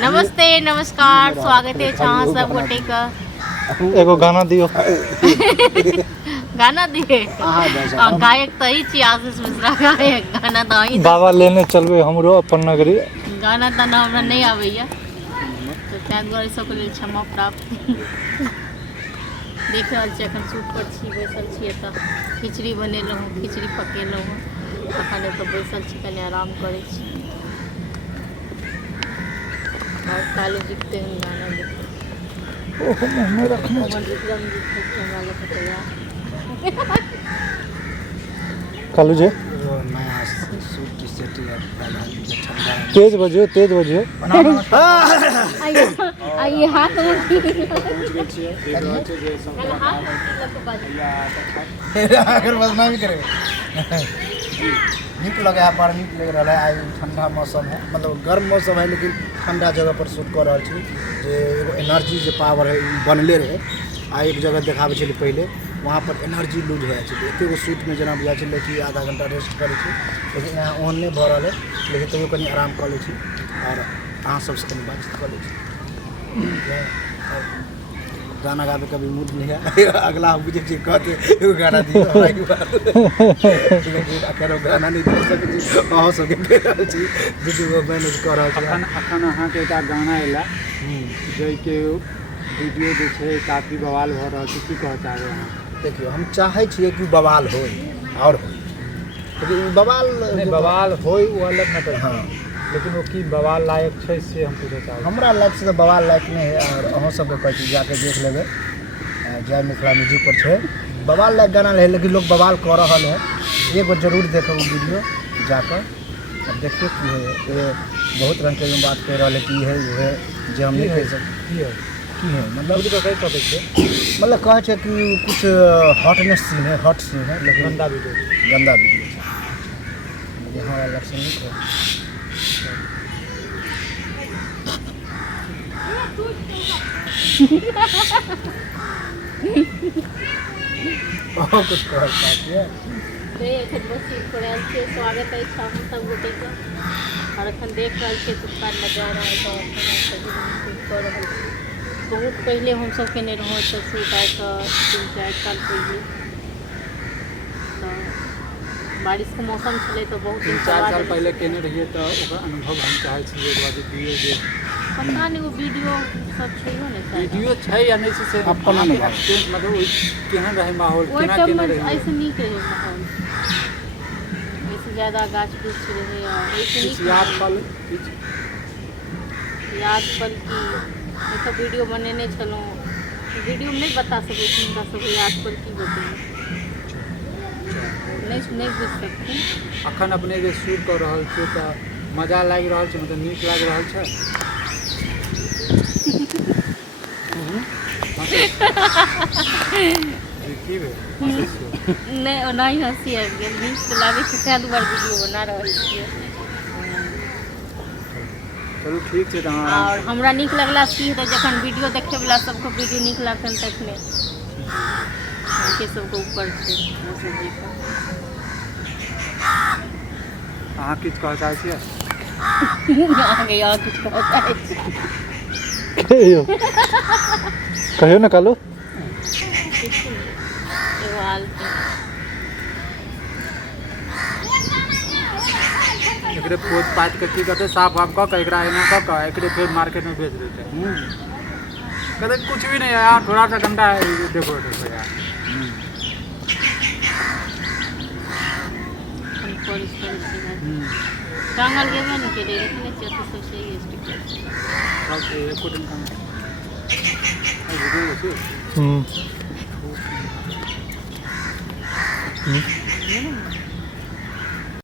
नमस्ते नमस्कार स्वागत है छाँ सब गोटे का। एगो गाना दियो। गाना दिए गायक तो ही छी आशीष मिश्रा गायक गाना तो ही बाबा लेने चलबे हमरो अपन नगरी। गाना तो हमरा नहीं आबैया तो ताहि दुआरे सबके लेल क्षमा प्राप्त। देख रहल छी एखन शूट पर छी बैसल छी एतऽ खिचड़ी बनेलहुँ हँ खिचड़ी पकेलहुँ हँ एखन एतऽ बैसल छी कनि आराम करै छी और कालू जीतते हैं गाना देखते ओहो मुंह रखने मोहन विक्रम जी कैमरा लेके तैयार। कालू जी नया सूट की सेटिंग तेज बजियो आइए हाथ अगर बजना भी करे नीक लगे है पर नीक लग रहा है। आज ठंडा मौसम है मतलब गर्म मौसम है लेकिन ठंडा जगह पर शूट कर रहा छी जे एगो एनर्जी जो पावर है बनले रहे आ एक जगह देखाबे छलै पहले वहाँ पर एनर्जी लूज हो जाए एक शूट में जना बुझा छलै कि आधा घंटा रेस्ट करे छी लेकिन यहाँ ओहन नहीं भऽ रहल है लेकिन तैयो कनि आराम कर ले छी और अहाँ सबसे कनि बातचीत कर ले छी। गाना गावे का भी मूड नहीं है अगला बुझे छी कहते एगो गाना दियो लेकिन अखन गाना नहीं दे सकै छी अहाँ सबके कहि रहल छी जे मैनेज कर रहल छी। अखन अहाँके एकटा गाना एला जाहिके वीडियो जे छै काफी बवाल भऽ रहल छै की कहऽ चाहबै अहाँ? देखियो हम चाहे छियै कि बवाल होय और होय लेकिन बवाल होय वो अलग मैटर है हाँ लेकिन वो की बवाल लायक छै से हम पूछे चाहबै। हमरा लायक से तो बवाल लायक नहीं है और अहाँ सबके कहै छी जाके देख लेबै जय मिथिला म्यूजिक पर छै बवाल लायक गाना है लेकिन लोग बवाल कर रहल है एक बार जरूर देखो वो वीडियो जाकर अब देखिए की है बहुत रंग के बात कह रहा है कि है वो है जो हम नहीं कह सकते की है मतलब कहे छै कि कुछ हॉटनेस सीन है हॉट सीन है लेकिन गंदा वीडियो लेकिन हाँ इलेक्शन नहीं है। और कुछ कहल चाहती है स्वागत है छाँ सब गोटे का और एखन देख रहल छियै तुक्का नजारा कर रहल छी बहुत पहले हम सब केने रहौं तऽ शूट आइ कऽ 3-4 साल पहले बारिश के मौसम छलै तऽ बहुत 3-4 साल पहले केने रहिए तो ओकर अनुभव हम चाहे छी एक बार दिए जे पता नहीं वो वीडियो सब छैयो ने वीडियो छै या नहीं से अपना नहीं मतलब केहन रहे माहौल ओइ केना टाइम केना में रहे ऐसे नीक रहे माहौल ऐसे ज्यादा गाछ वृक्ष रहे और ऐसे नीक याद पल की एक वीडियो बनेने छलहुँ वीडियो में नहीं बता सकै छी हुनका सबके याद पल की बतेबै नहीं बुझ सकते। अखन अपने जे शूट कर रहल छै तऽ मजा लागि रहल छै मतलब नीक लागि रहल छै की भेल नहीं ओनाही हंसी आबि गेल नीक तऽ लागै छै ताहि दुआरे वीडियो बना रहल छियै। चलू ठीक छै तऽ अहाँ और हमरा नीक लगला की हेतै जखन वीडियो देखे वाला सबके वीडियो नीक लागतनि तखने हुनके सबके ऊपर छै वो सब देखऽ। अहाँ किछु कहऽ चाहै छियै? आगे और कुछ कहऽ चाहै छी कहियो ना कालू एगो हाल एकरे पोत पात के की कहते साफ वाफ कऽ के एकरा एना कऽ के एकरे फिर मार्केट में बेच देते कहते कुछ भी नहीं है यार थोड़ा सा गंदा है देखो यार टांगल गेबे नहीं केले रखने चाहिए तो सब सही है स्टिकर सब एको दिन काम वीडियो हम्म